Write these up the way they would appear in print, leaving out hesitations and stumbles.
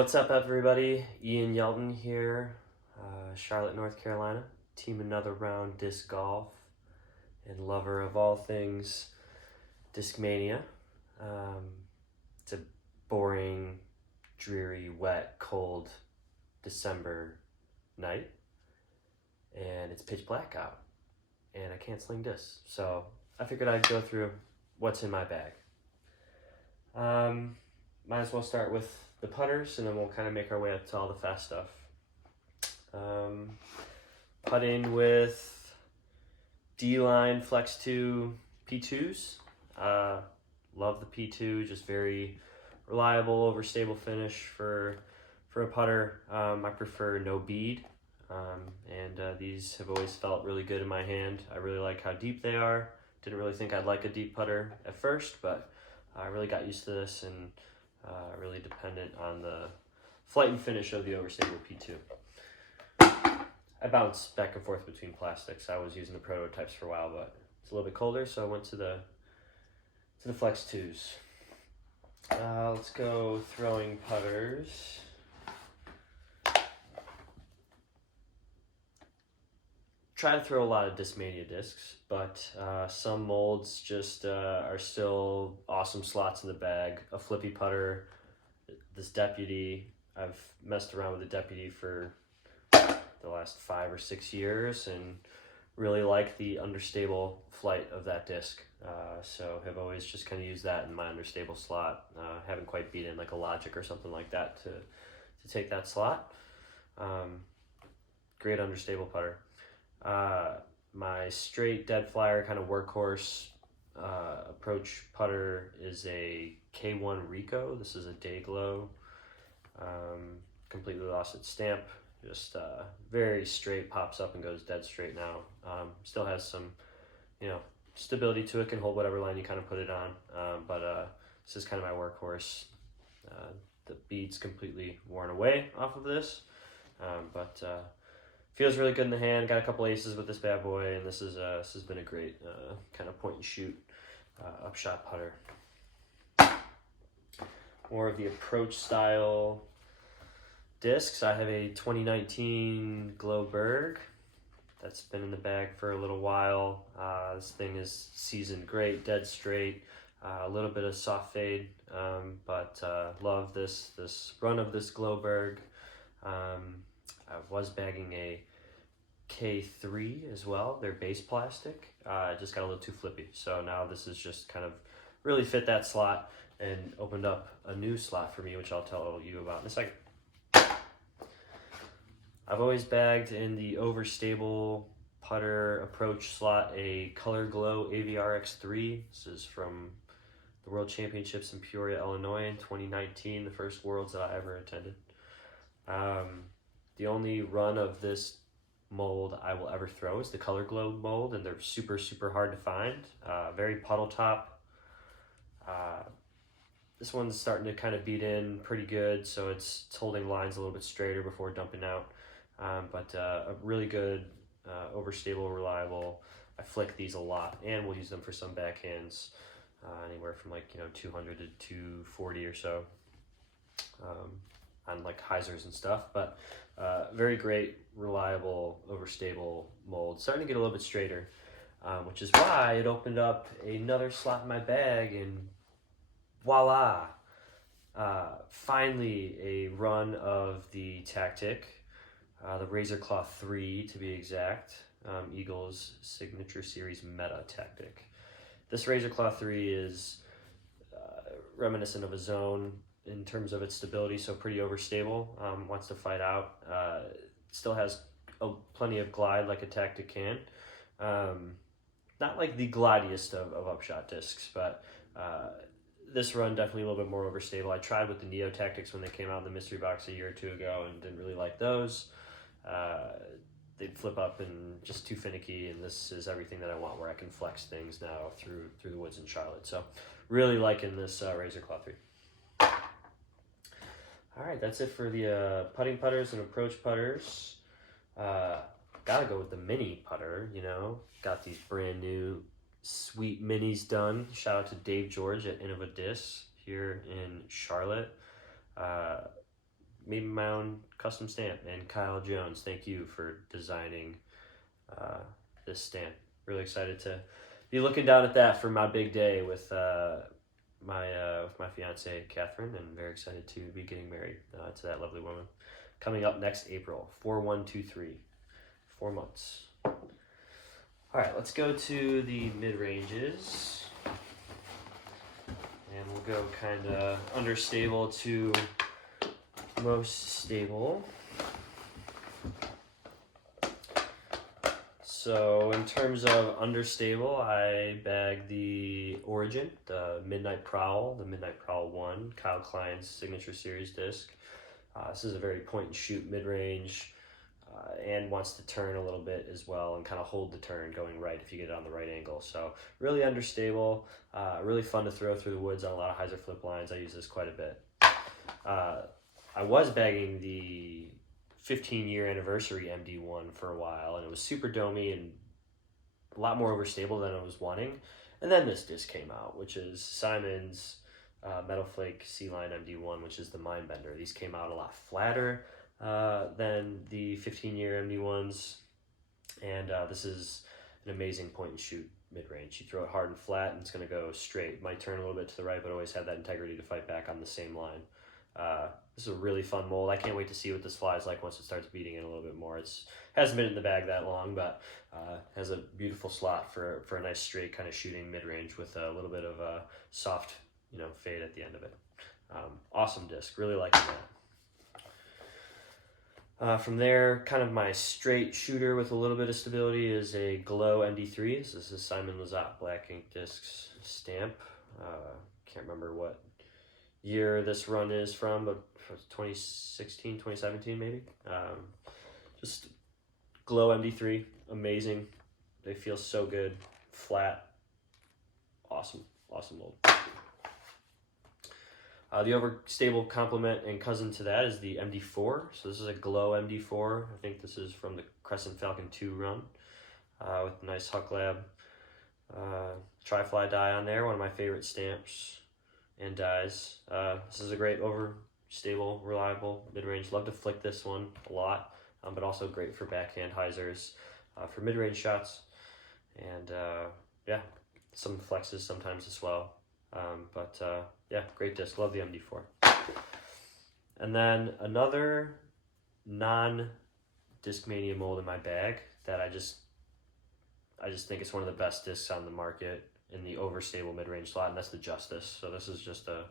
What's up, everybody? Ian Yelton here, Charlotte, North Carolina. Team Another Round Disc Golf and lover of all things Discmania. It's a boring, dreary, wet, cold December night, and it's pitch black out, and I can't sling discs. So I figured I'd go through what's in my bag. Might as well start with the putters, and then we'll kind of make our way up to all the fast stuff. Putting with D-Line Flex 2 P2s. Love the P2, just very reliable, overstable finish for a putter. I prefer no bead, and these have always felt really good in my hand. I really like how deep they are. Didn't really think I'd like a deep putter at first, but I really got used to this and really dependent on the flight and finish of the overstable P2. I bounced back and forth between plastics. I was using the prototypes for a while, but it's a little bit colder, so I went to the Flex 2s. Let's go throwing putters. Try to throw a lot of Discmania discs, but some molds just are still awesome slots in the bag. A flippy putter, this Deputy. I've messed around with the Deputy for the last 5 or 6 years and really like the understable flight of that disc. So have always just kind of used that in my understable slot. Haven't quite beaten like a Logic or something like that to take that slot. Great understable putter. My straight dead flyer kind of workhorse approach putter is a K1 Rico. This is a Dayglow. Completely lost its stamp. Just very straight, pops up and goes dead straight now. Still has some, stability to it. Can hold whatever line you kind of put it on. But this is kind of my workhorse. The bead's completely worn away off of this, but feels really good in the hand. Got a couple aces with this bad boy, and this has been a great kind of point and shoot upshot putter. More of the approach style discs. I have a 2019 Glowberg that's been in the bag for a little while. This thing is seasoned great, dead straight, a little bit of soft fade, but love this run of this Glowberg. I was bagging a K3 as well. They're base plastic. Just got a little too flippy. So now this is just kind of really fit that slot and opened up a new slot for me, which I'll tell you about in a second. I've always bagged in the overstable putter approach slot a Color Glow AVR X3. This is from the World Championships in Peoria, Illinois in 2019, the first Worlds that I ever attended. The only run of this mold I will ever throw is the Color Glow mold, and they're super, super hard to find. Very puddle top. This one's starting to kind of beat in pretty good, so it's holding lines a little bit straighter before dumping out. But a really good, overstable, reliable. I flick these a lot, and we'll use them for some backhands, anywhere from 200 to 240 or so, on like hyzers and stuff. But very great, reliable, overstable mold. Starting to get a little bit straighter, which is why it opened up another slot in my bag, and voila! Finally, a run of the Tactic. The Razor Claw 3 to be exact, Eagle's Signature Series Meta Tactic. This Razor Claw 3 is reminiscent of a Zone in terms of its stability, so pretty overstable, wants to fight out, still has plenty of glide like a Tactic can. Not like the glidiest of upshot discs, but this run definitely a little bit more overstable. I tried with the Neo Tactics when they came out in the mystery box a year or two ago and didn't really like those. They'd flip up and just too finicky, and this is everything that I want, where I can flex things now through the woods in Charlotte. So really liking this Razor Claw 3. All right, that's it for the putting putters and approach putters. Gotta go with the mini putter, Got these brand new sweet minis done. Shout out to Dave George at Innova Discs here in Charlotte. made my own custom stamp. And Kyle Jones, thank you for designing this stamp. Really excited to be looking down at that for my big day with my fiance Catherine, and very excited to be getting married to that lovely woman. Coming up next April, 4123, 4 months. All right, let's go to the mid-ranges. And we'll go kind of understable to most stable. So in terms of understable, I bagged the Origin, the Midnight Prowl 1, Kyle Klein's Signature Series disc. This is a very point and shoot mid-range, and wants to turn a little bit as well and kind of hold the turn going right if you get it on the right angle. So really understable, really fun to throw through the woods on a lot of hyzer flip lines. I use this quite a bit. I was bagging the 15-year anniversary MD1 for a while, and it was super domey and a lot more overstable than I was wanting. And then this disc came out, which is Simon's Metal Flake C-Line MD1, which is the Mindbender. These came out a lot flatter than the 15-year MD1s, and this is an amazing point and shoot mid-range. You throw it hard and flat and it's going to go straight. Might turn a little bit to the right, but always have that integrity to fight back on the same line. This is a really fun mold. I can't wait to see what this flies like once it starts beating it a little bit more. It's hasn't been in the bag that long, but has a beautiful slot for a nice straight kind of shooting mid-range with a little bit of a soft, fade at the end of it. Awesome disc, really liking that. From there, kind of my straight shooter with a little bit of stability is a Glow MD3. This is Simon Lizotte Black Ink Discs stamp. Can't remember what year this run is from, but 2016, 2017 maybe. Just Glow MD3, amazing. They feel so good, flat, awesome mold. The overstable complement and cousin to that is the MD4. So this is a Glow MD4. I think this is from the Crescent Falcon 2 run with a nice Huck Lab tri-fly die on there. One of my favorite stamps and dies. This is a great overstable, reliable mid-range. Love to flick this one a lot, but also great for backhand hyzers for mid-range shots. And yeah, some flexes sometimes as well. Yeah, great disc. Love the MD4. And then another non-Discmania mold in my bag that I just think it's one of the best discs on the market in the overstable mid-range slot, and that's the Justice. So this is just a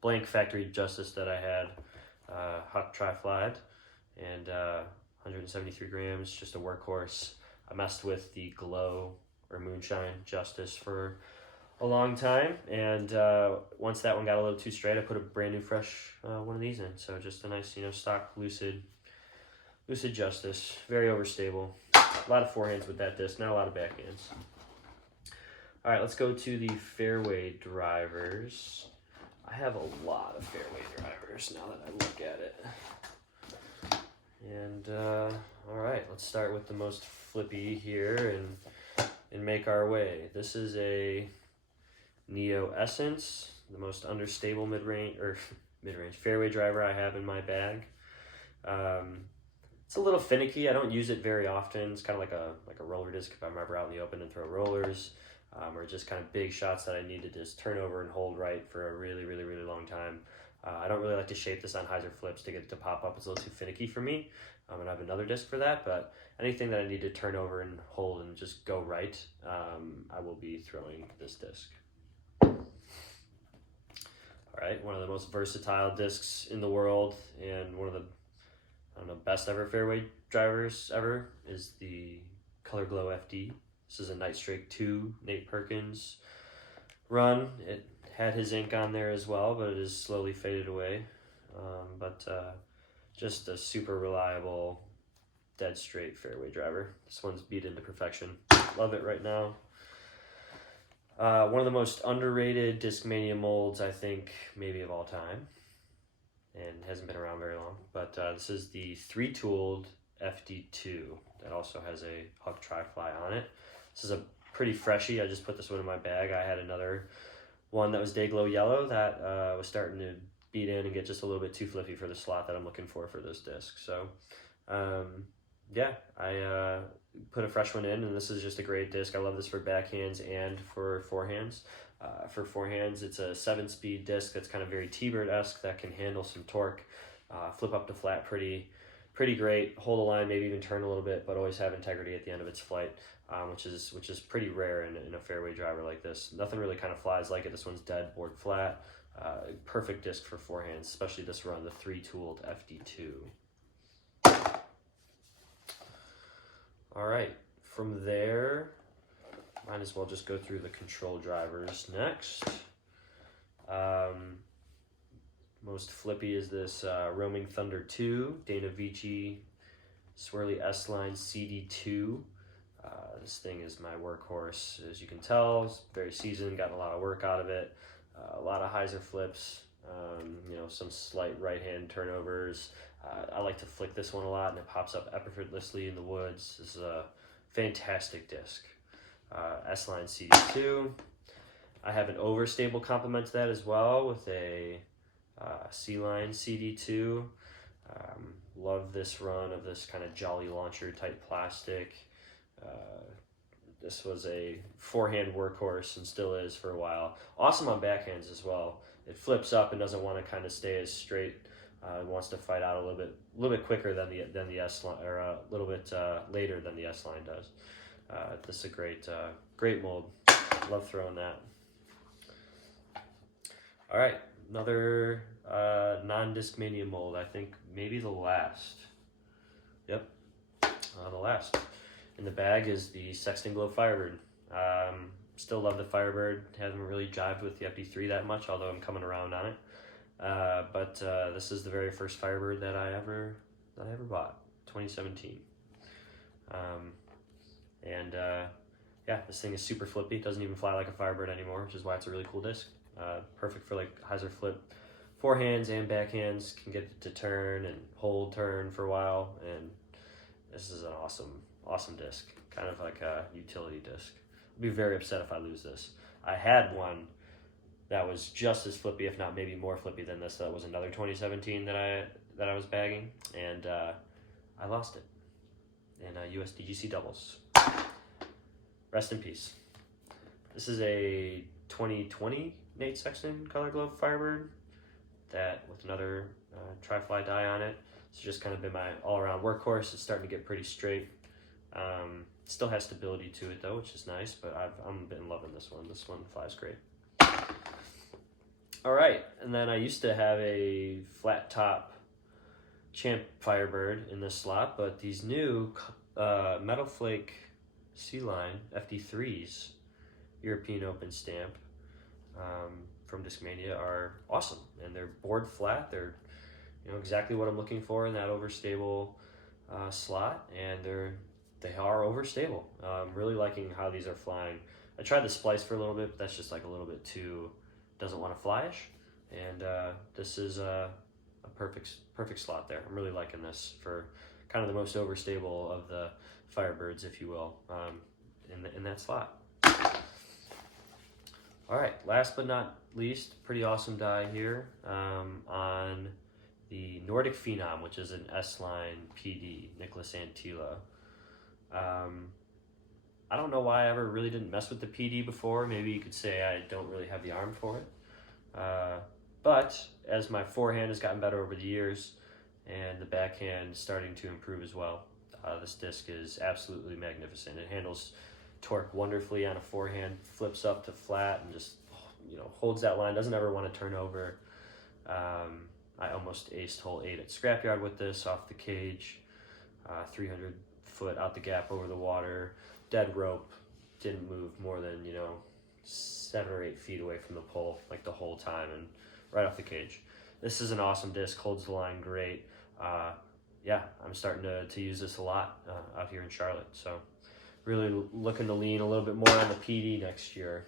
blank factory Justice that I had, Huck tri-flied, and 173 grams, just a workhorse. I messed with the Glow or Moonshine Justice for a long time, and once that one got a little too straight, I put a brand new fresh one of these in. So just a nice, stock lucid Justice, very overstable. A lot of forehands with that disc, not a lot of backhands. All right, let's go to the fairway drivers. I have a lot of fairway drivers now that I look at it. And all right, let's start with the most flippy here and make our way. This is a Neo Essence, the most understable mid-range fairway driver I have in my bag. It's a little finicky. I don't use it very often. It's kind of like a roller disc if I'm ever out in the open and throw rollers, or just kind of big shots that I need to just turn over and hold right for a really, really, really long time. I don't really like to shape this on hyzer flips to get it to pop up. It's a little too finicky for me. And I have another disc for that, but anything that I need to turn over and hold and just go right, I will be throwing this disc. All right, one of the most versatile discs in the world and one of the, best ever fairway drivers ever is the Color Glow FD. This is a Night Strike 2 Nate Perkins run. It had his ink on there as well, but it is slowly faded away. Just a super reliable, dead straight fairway driver. This one's beat into perfection. Love it right now. One of the most underrated Discmania molds, I think, maybe of all time, and hasn't been around very long. But this is the 3-tooled FD2 that also has a Huck tri-fly on it. This is a pretty freshie. I just put this one in my bag. I had another one that was Dayglow Yellow that was starting to beat in and get just a little bit too flippy for the slot that I'm looking for this disc. So yeah, I put a fresh one in, and this is just a great disc. I love this for backhands and for forehands. For forehands, it's a 7-speed disc that's kind of very T-Bird-esque that can handle some torque, flip up to flat pretty great, hold a line, maybe even turn a little bit, but always have integrity at the end of its flight, which is pretty rare in a fairway driver like this. Nothing really kind of flies like it. This one's dead board flat. Perfect disc for forehands, especially this run, the 3-tooled FD2. All right, from there, might as well just go through the control drivers next. Most flippy is this Roaming Thunder 2, Dana Vici Swirly S-Line CD2. This thing is my workhorse, as you can tell. It's very seasoned, gotten a lot of work out of it. A lot of hyzer flips, you know, some slight right-hand turnovers. I like to flick this one a lot, and it pops up effortlessly in the woods. This is a fantastic disc. S-Line CD2. I have an overstable complement to that as well with a C-Line CD2. Love this run of this kind of Jolly Launcher type plastic. This was a forehand workhorse and still is for a while. Awesome on backhands as well. It flips up and doesn't want to kind of stay as straight. It wants to fight out a little bit quicker than the S-Line, or a little bit later than the S-Line does. This is a great mold. Love throwing that. All right, another non-Discmania mold. I think maybe the last. Yep, the last. In the bag is the Sexton Glow Firebird. Still love the Firebird. Haven't really jived with the FD3 that much, although I'm coming around on it. But this is the very first Firebird that I ever bought, 2017. Yeah, this thing is super flippy. Doesn't even fly like a Firebird anymore, which is why it's a really cool disc. Perfect for like hyzer flip forehands and backhands. Can get it to turn and hold turn for a while, and this is an awesome disc. Kind of like a utility disc. I'd be very upset if I lose this. I had one that was just as flippy, if not maybe more flippy than this. That was another 2017 that I was bagging, and I lost it in USDGC doubles. Rest in peace. This is a 2020 Nate Sexton Color Glow Firebird that with another tri-fly die on it. It's just kind of been my all-around workhorse. It's starting to get pretty straight. Still has stability to it though, which is nice, but I'm been loving this one. This one flies great. All right, and then I used to have a flat top Champ Firebird in this slot, but these new Metal Flake C-Line FD3s, European Open stamp from Discmania, are awesome, and they're board flat. They're exactly what I'm looking for in that overstable slot, and they are overstable. Really liking how these are flying. I tried the splice for a little bit, but that's just like a little bit too doesn't want to fly-ish, and this is a perfect slot there. I'm really liking this for kind of the most overstable of the Firebirds, if you will, in that slot. All right, last but not least, pretty awesome die here on the Nordic Phenom, which is an S-Line PD, Nicholas Antila. I don't know why I ever really didn't mess with the PD before. Maybe you could say I don't really have the arm for it. But as my forehand has gotten better over the years and the backhand is starting to improve as well, this disc is absolutely magnificent. It handles torque wonderfully on a forehand, flips up to flat and just holds that line, doesn't ever want to turn over. I almost aced hole 8 at Scrapyard with this off the cage, 300 foot out the gap over the water, dead rope, didn't move more than 7 or 8 feet away from the pole like the whole time, and right off the cage. This is an awesome disc, holds the line great. Yeah, I'm starting to use this a lot out here in Charlotte, so really looking to lean a little bit more on the PD next year.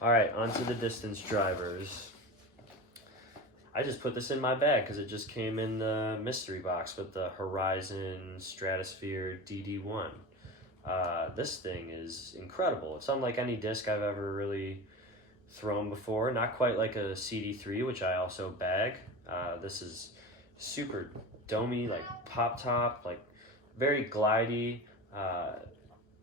All right, on to the distance drivers. I just put this in my bag because it just came in the mystery box with the Horizon Stratosphere DD1. This thing is incredible. It's unlike any disc I've ever really thrown before. Not quite like a CD3, which I also bag. This is super domey, like pop top, like very glidey.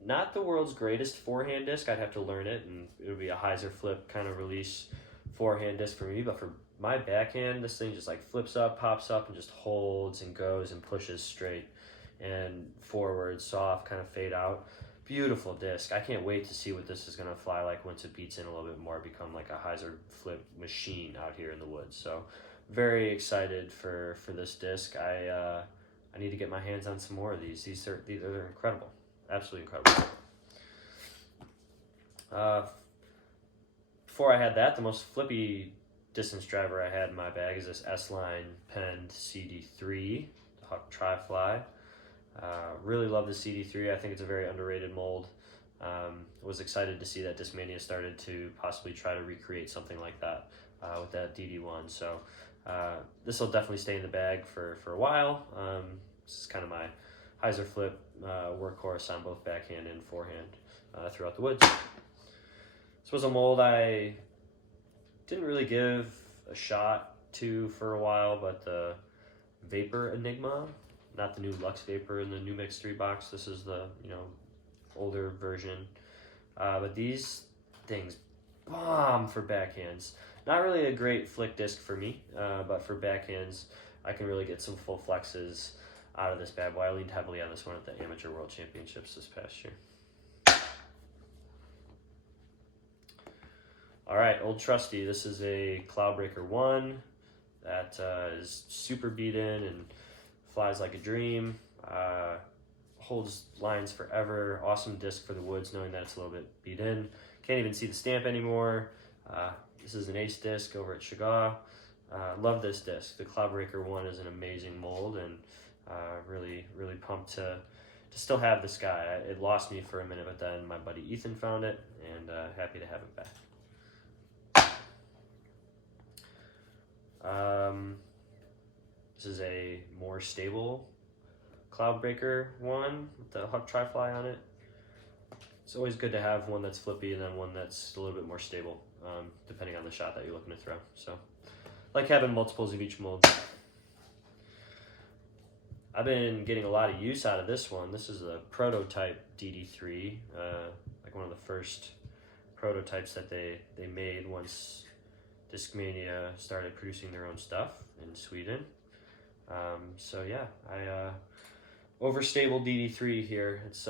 Not the world's greatest forehand disc. I'd have to learn it, and it would be a hyzer flip kind of release forehand disc for me. But for my backhand, this thing just like flips up, pops up, and just holds and goes and pushes straight and forward, soft, kind of fade out. Beautiful disc. I can't wait to see what this is going to fly like once it beats in a little bit more, become like a hyzer flip machine out here in the woods. So very excited for this disc. I need to get my hands on some more of these. These are incredible. Absolutely incredible. Before I had that, the most flippy distance driver I had in my bag is this S-Line penned CD3 Huck Tri-Fly. Really love the CD3. I think it's a very underrated mold. Was excited to see that Discmania started to possibly try to recreate something like that with that DD1. So this will definitely stay in the bag for a while. This is kind of my hyzer flip workhorse on both backhand and forehand throughout the woods. This was a mold I didn't really give a shot to for a while, but the Vapor Enigma, not the new Lux Vapor in the New Mix 3 box. This is the older version. But these things bomb for backhands. Not really a great flick disc for me, but for backhands, I can really get some full flexes out of this bad boy. I leaned heavily on this one at the Amateur World Championships this past year. All right, old trusty. This is a Cloudbreaker 1 that is super beat in and flies like a dream. Holds lines forever. Awesome disc for the woods, knowing that it's a little bit beat in. Can't even see the stamp anymore. This is an ace disc over at Chagall. Love this disc. The Cloudbreaker 1 is an amazing mold, and really pumped to still have this guy. It lost me for a minute, but then my buddy Ethan found it, and happy to have it back. This is a more stable Cloudbreaker 1 with the Huck Tri-Fly on it. It's always good to have one that's flippy and then one that's a little bit more stable, depending on the shot that you're looking to throw. So, like having multiples of each mold. I've been getting a lot of use out of this one. This is a prototype DD3, like one of the first prototypes that they made once Discmania started producing their own stuff in Sweden. So yeah, I overstable DD3 here. It's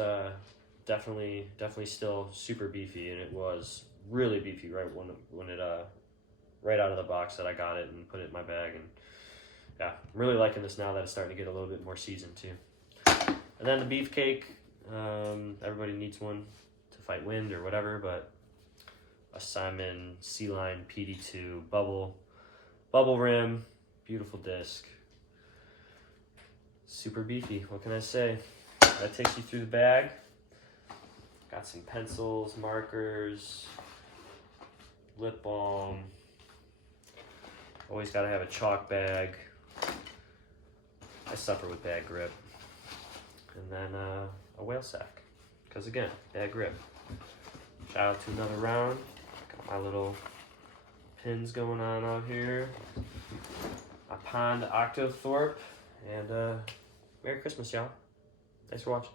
definitely still super beefy, and it was really beefy right when it right out of the box that I got it and put it in my bag. And yeah, I'm really liking this now that it's starting to get a little bit more seasoned too. And then the beefcake, everybody needs one to fight wind or whatever, but a Simon C-Line PD2 bubble rim, beautiful disc, super beefy. What can I say? That takes you through the bag. Got some pencils, markers, lip balm. Always gotta have a chalk bag. I suffer with bad grip. And then a whale sack, because again, bad grip. Shout out to another round. Got my little pins going on out here. My pond octothorpe, and Merry Christmas, y'all. Thanks for watching.